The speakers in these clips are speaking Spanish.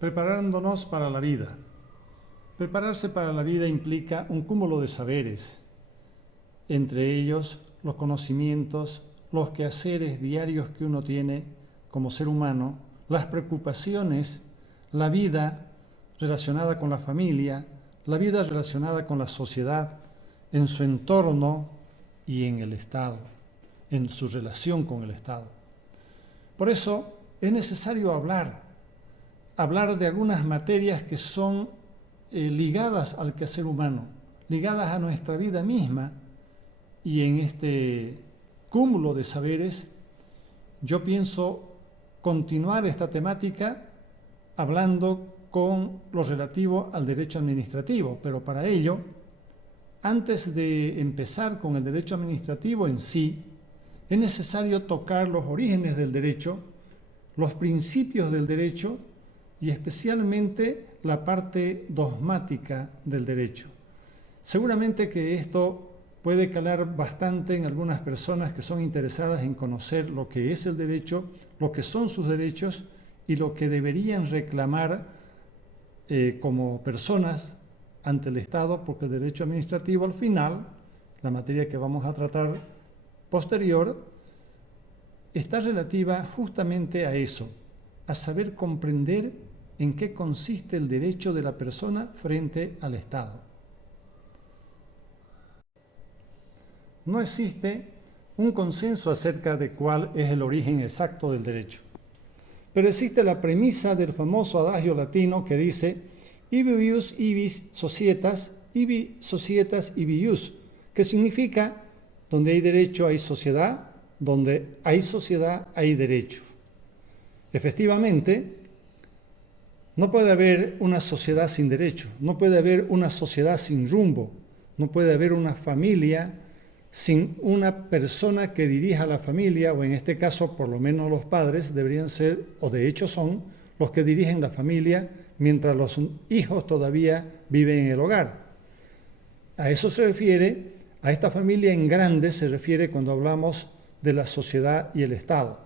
Preparándonos para la vida. Prepararse para la vida implica un cúmulo de saberes, entre ellos los conocimientos, los quehaceres diarios que uno tiene como ser humano, las preocupaciones, la vida relacionada con la familia, la vida relacionada con la sociedad, en su entorno y en el Estado, en su relación con el Estado. Por eso es necesario hablar de algunas materias que son ligadas al quehacer humano, ligadas a nuestra vida misma, y en este cúmulo de saberes yo pienso continuar esta temática hablando con lo relativo al derecho administrativo, pero para ello, antes de empezar con el derecho administrativo en sí, es necesario tocar los orígenes del derecho, los principios del derecho y especialmente la parte dogmática del derecho. Seguramente que esto puede calar bastante en algunas personas que son interesadas en conocer lo que es el derecho, lo que son sus derechos y lo que deberían reclamar como personas ante el Estado, porque el derecho administrativo al final, la materia que vamos a tratar posterior, está relativa justamente a eso, a saber comprender en qué consiste el derecho de la persona frente al Estado. No existe un consenso acerca de cuál es el origen exacto del derecho, pero existe la premisa del famoso adagio latino que dice ibi ius ibis societas, ibi societas ibi ius, que significa donde hay derecho hay sociedad, donde hay sociedad hay derecho. Efectivamente, no puede haber una sociedad sin derecho, no puede haber una sociedad sin rumbo, no puede haber una familia sin una persona que dirija la familia, o en este caso por lo menos los padres deberían ser, o de hecho son, los que dirigen la familia mientras los hijos todavía viven en el hogar. A eso se refiere, a esta familia en grande se refiere cuando hablamos de la sociedad y el Estado.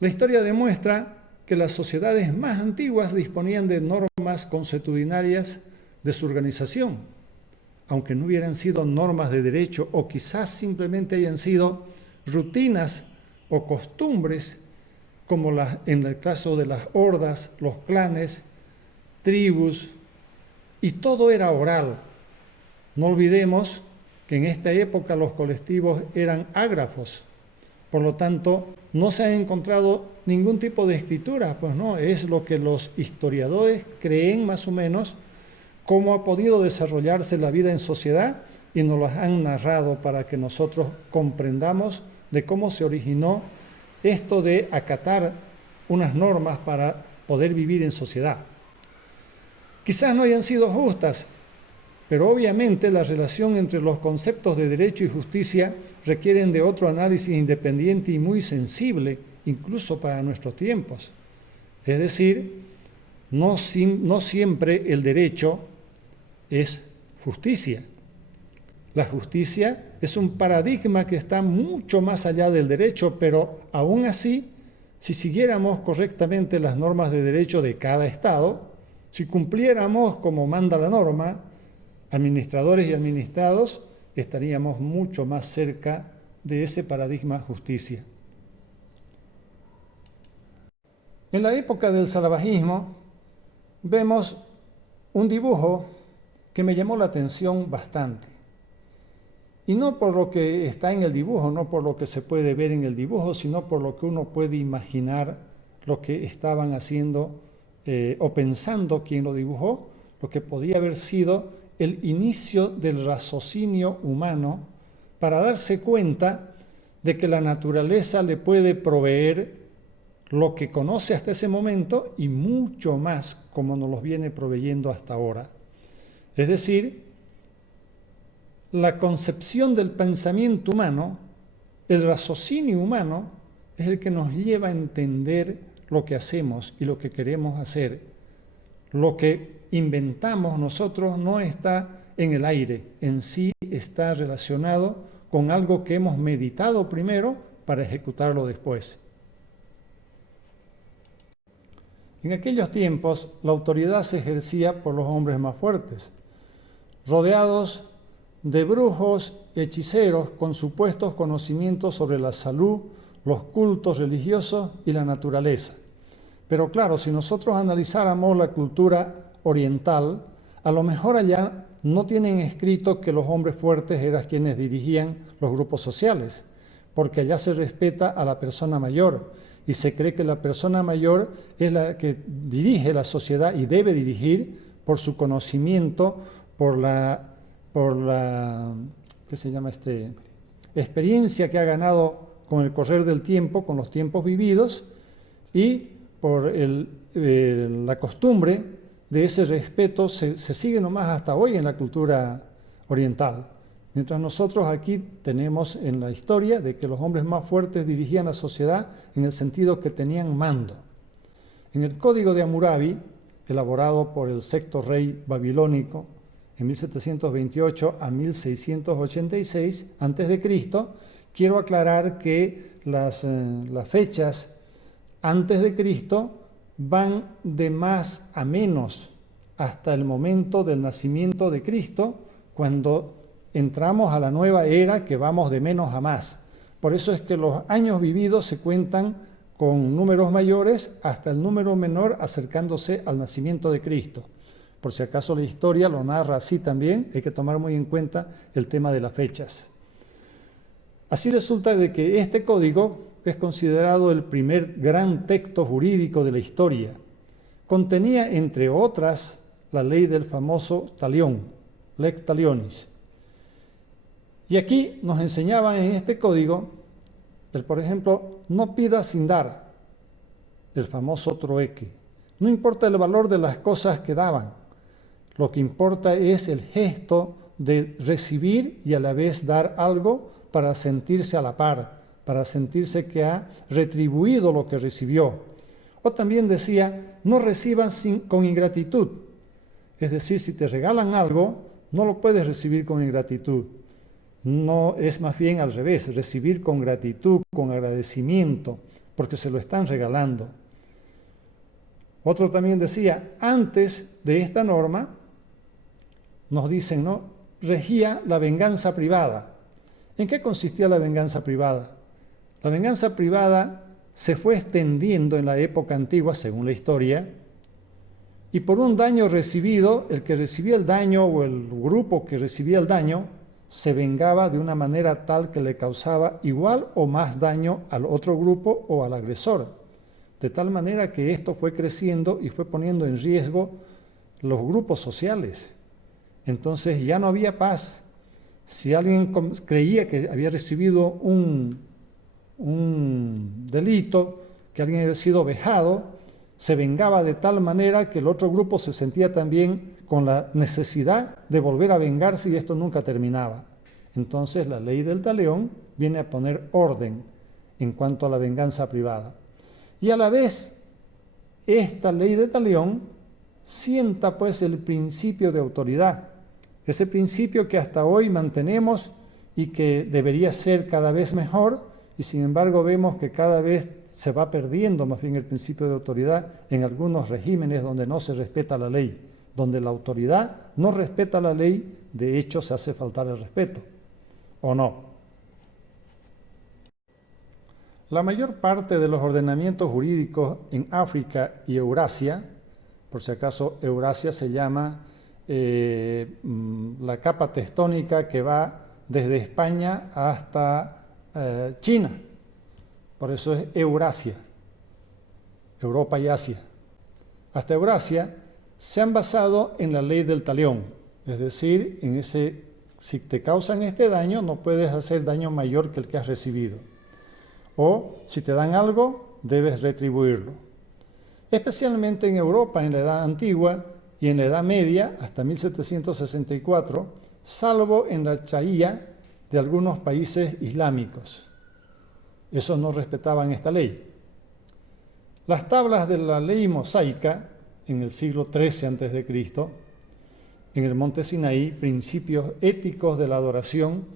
La historia demuestra que las sociedades más antiguas disponían de normas consuetudinarias de su organización, aunque no hubieran sido normas de derecho o quizás simplemente hayan sido rutinas o costumbres, como en el caso de las hordas, los clanes, tribus, y todo era oral. No olvidemos que en esta época los colectivos eran ágrafos, por lo tanto no se ha encontrado ningún tipo de escritura, pues no, es lo que los historiadores creen más o menos cómo ha podido desarrollarse la vida en sociedad y nos las han narrado para que nosotros comprendamos de cómo se originó esto de acatar unas normas para poder vivir en sociedad. Quizás no hayan sido justas, pero obviamente la relación entre los conceptos de derecho y justicia requieren de otro análisis independiente y muy sensible, incluso para nuestros tiempos. Es decir, no siempre el derecho es justicia. La justicia es un paradigma que está mucho más allá del derecho, pero aún así, si siguiéramos correctamente las normas de derecho de cada Estado, si cumpliéramos como manda la norma, administradores y administrados, estaríamos mucho más cerca de ese paradigma justicia. En la época del salvajismo vemos un dibujo que me llamó la atención bastante. Y no por lo que está en el dibujo, no por lo que se puede ver en el dibujo, sino por lo que uno puede imaginar lo que estaban haciendo o pensando quien lo dibujó, lo que podía haber sido el inicio del raciocinio humano para darse cuenta de que la naturaleza le puede proveer lo que conoce hasta ese momento y mucho más como nos los viene proveyendo hasta ahora. Es decir, la concepción del pensamiento humano, el raciocinio humano, es el que nos lleva a entender lo que hacemos y lo que queremos hacer. Lo que inventamos nosotros no está en el aire, en sí está relacionado con algo que hemos meditado primero para ejecutarlo después. En aquellos tiempos, la autoridad se ejercía por los hombres más fuertes, rodeados de brujos y hechiceros con supuestos conocimientos sobre la salud, los cultos religiosos y la naturaleza. Pero claro, si nosotros analizáramos la cultura oriental, a lo mejor allá no tienen escrito que los hombres fuertes eran quienes dirigían los grupos sociales, porque allá se respeta a la persona mayor y se cree que la persona mayor es la que dirige la sociedad y debe dirigir por su conocimiento, por la ¿qué se llama experiencia que ha ganado con el correr del tiempo, con los tiempos vividos, y por la costumbre de ese respeto se sigue nomás hasta hoy en la cultura oriental. Mientras nosotros aquí tenemos en la historia de que los hombres más fuertes dirigían la sociedad en el sentido que tenían mando. En el Código de Hammurabi, elaborado por el sexto rey babilónico en 1728 a 1686 a.C., quiero aclarar que las fechas antes de Cristo van de más a menos hasta el momento del nacimiento de Cristo, cuando entramos a la nueva era que vamos de menos a más. Por eso es que los años vividos se cuentan con números mayores hasta el número menor acercándose al nacimiento de Cristo. Por si acaso la historia lo narra así también, hay que tomar muy en cuenta el tema de las fechas. Así resulta de que este código, que es considerado el primer gran texto jurídico de la historia, contenía, entre otras, la ley del famoso talión, lex talionis. Y aquí nos enseñaban en este código, por ejemplo, no pidas sin dar, el famoso trueque. No importa el valor de las cosas que daban, lo que importa es el gesto de recibir y a la vez dar algo para sentirse a la par, para sentirse que ha retribuido lo que recibió. O también decía, no reciban con ingratitud. Es decir, si te regalan algo, no lo puedes recibir con ingratitud. No, es más bien al revés, recibir con gratitud, con agradecimiento, porque se lo están regalando. Otro también decía, antes de esta norma, nos dicen, ¿no?, regía la venganza privada. ¿En qué consistía la venganza privada? La venganza privada se fue extendiendo en la época antigua, según la historia, y por un daño recibido, el que recibía el daño o el grupo que recibía el daño se vengaba de una manera tal que le causaba igual o más daño al otro grupo o al agresor. De tal manera que esto fue creciendo y fue poniendo en riesgo los grupos sociales. Entonces ya no había paz. Si alguien creía que había recibido un delito, que alguien había sido vejado, se vengaba de tal manera que el otro grupo se sentía también con la necesidad de volver a vengarse y esto nunca terminaba. Entonces la ley del talión viene a poner orden en cuanto a la venganza privada. Y a la vez, esta ley de talión sienta pues el principio de autoridad, ese principio que hasta hoy mantenemos y que debería ser cada vez mejor, y sin embargo vemos que cada vez se va perdiendo más bien el principio de autoridad en algunos regímenes donde no se respeta la ley, donde la autoridad no respeta la ley, de hecho se hace faltar el respeto, ¿o no? La mayor parte de los ordenamientos jurídicos en África y Eurasia, por si acaso Eurasia se llama la capa tectónica que va desde España hasta China, por eso es Eurasia, Europa y Asia. Hasta Eurasia se han basado en la ley del talión, es decir, en ese, si te causan este daño, no puedes hacer daño mayor que el que has recibido. O si te dan algo, debes retribuirlo. Especialmente en Europa, en la Edad Antigua y en la Edad Media, hasta 1764, salvo en la Sharia de algunos países islámicos. Esos no respetaban esta ley. Las tablas de la ley mosaica, en el siglo XIII a.C., en el monte Sinaí, principios éticos de la adoración,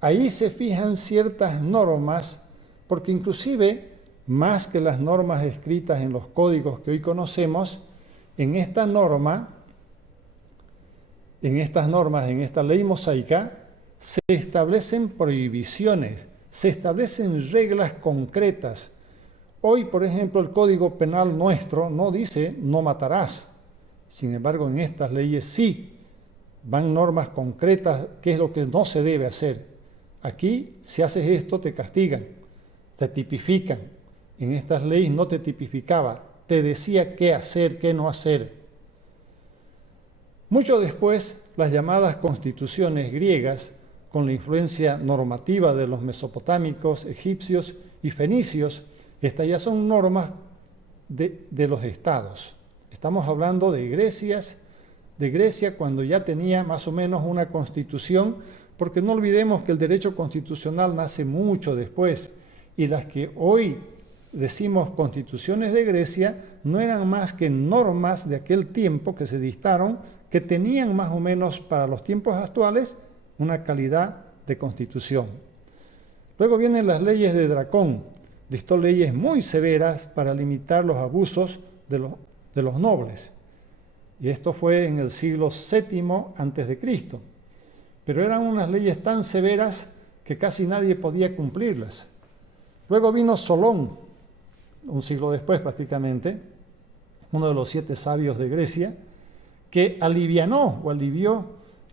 ahí se fijan ciertas normas, porque inclusive más que las normas escritas en los códigos que hoy conocemos, en esta ley mosaica, se establecen prohibiciones, se establecen reglas concretas. Hoy, por ejemplo, el Código Penal nuestro no dice no matarás. Sin embargo, en estas leyes sí van normas concretas, qué es lo que no se debe hacer. Aquí, si haces esto, te castigan, te tipifican. En estas leyes no te tipificaba, te decía qué hacer, qué no hacer. Mucho después, las llamadas constituciones griegas, con la influencia normativa de los mesopotámicos, egipcios y fenicios, estas ya son normas de los estados. Estamos hablando de Grecia cuando ya tenía más o menos una constitución, porque no olvidemos que el derecho constitucional nace mucho después, y las que hoy decimos constituciones de Grecia no eran más que normas de aquel tiempo que se dictaron, que tenían más o menos para los tiempos actuales una calidad de constitución. Luego vienen las leyes de Dracón, dictó leyes muy severas para limitar los abusos de los nobles. Y esto fue en el siglo VII a.C. Pero eran unas leyes tan severas que casi nadie podía cumplirlas. Luego vino Solón, un siglo después prácticamente, uno de los 7 sabios de Grecia, que alivió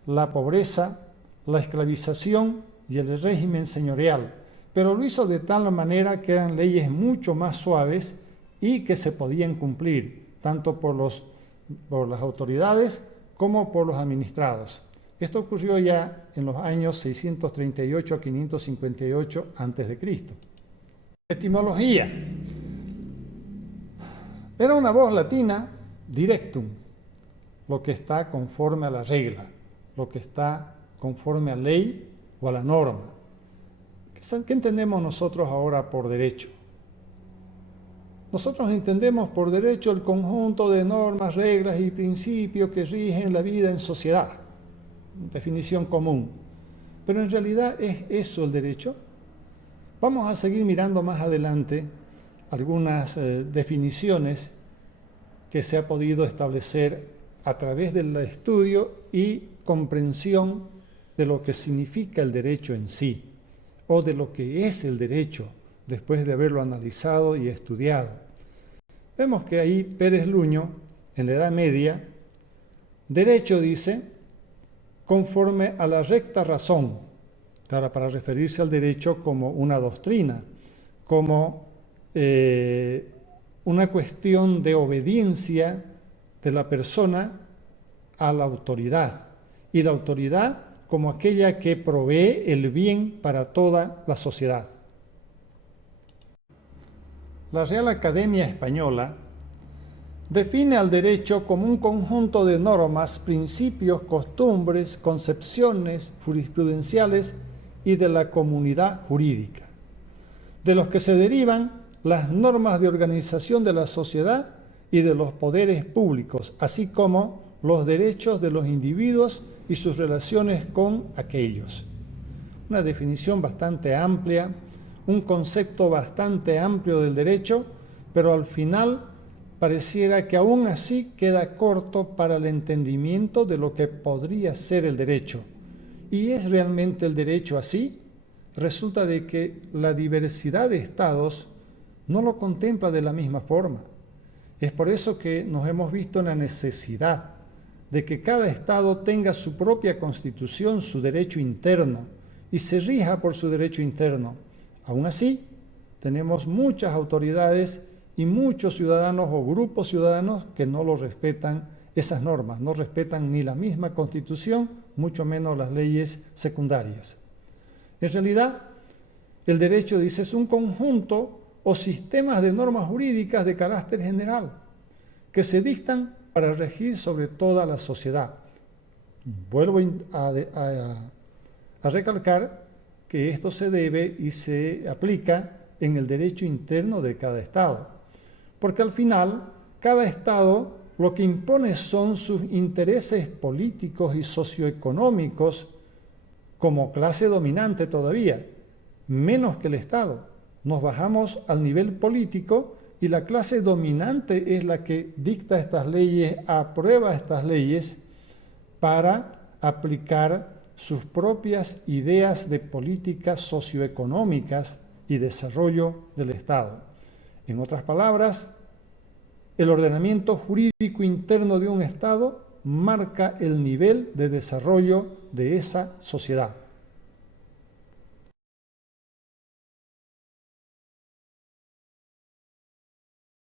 la pobreza, la esclavización y el régimen señorial, pero lo hizo de tal manera que eran leyes mucho más suaves y que se podían cumplir, tanto por las autoridades como por los administrados. Esto ocurrió ya en los años 638 a 558 a.C. Etimología. Era una voz latina, directum, lo que está conforme a la regla, lo que está conforme a ley o a la norma. ¿Qué entendemos nosotros ahora por derecho? Nosotros entendemos por derecho el conjunto de normas, reglas y principios que rigen la vida en sociedad. Definición común. Pero en realidad, ¿es eso el derecho? Vamos a seguir mirando más adelante algunas definiciones que se ha podido establecer a través del estudio y comprensión de lo que significa el derecho en sí, o de lo que es el derecho, después de haberlo analizado y estudiado. Vemos que ahí Pérez Luño, en la Edad Media, derecho dice, conforme a la recta razón, para referirse al derecho como una doctrina, como una cuestión de obediencia de la persona a la autoridad, y la autoridad como aquella que provee el bien para toda la sociedad. La Real Academia Española define al derecho como un conjunto de normas, principios, costumbres, concepciones jurisprudenciales y de la comunidad jurídica, de los que se derivan las normas de organización de la sociedad y de los poderes públicos, así como los derechos de los individuos y sus relaciones con aquellos. Una definición bastante amplia, un concepto bastante amplio del derecho, pero al final pareciera que aún así queda corto para el entendimiento de lo que podría ser el derecho. ¿Y es realmente el derecho así? Resulta de que la diversidad de estados no lo contempla de la misma forma. Es por eso que nos hemos visto en la necesidad de que cada estado tenga su propia constitución, su derecho interno, y se rija por su derecho interno. Aún así, tenemos muchas autoridades y muchos ciudadanos o grupos ciudadanos que no lo respetan esas normas, no respetan ni la misma Constitución, mucho menos las leyes secundarias. En realidad, el derecho, dice, es un conjunto o sistemas de normas jurídicas de carácter general que se dictan para regir sobre toda la sociedad. Vuelvo a recalcar que esto se debe y se aplica en el derecho interno de cada estado, porque al final cada estado lo que impone son sus intereses políticos y socioeconómicos como clase dominante todavía, menos que el Estado. nos bajamos al nivel político y la clase dominante es la que dicta estas leyes, aprueba estas leyes para aplicar sus propias ideas de políticas socioeconómicas y desarrollo del Estado. En otras palabras, el ordenamiento jurídico interno de un Estado marca el nivel de desarrollo de esa sociedad.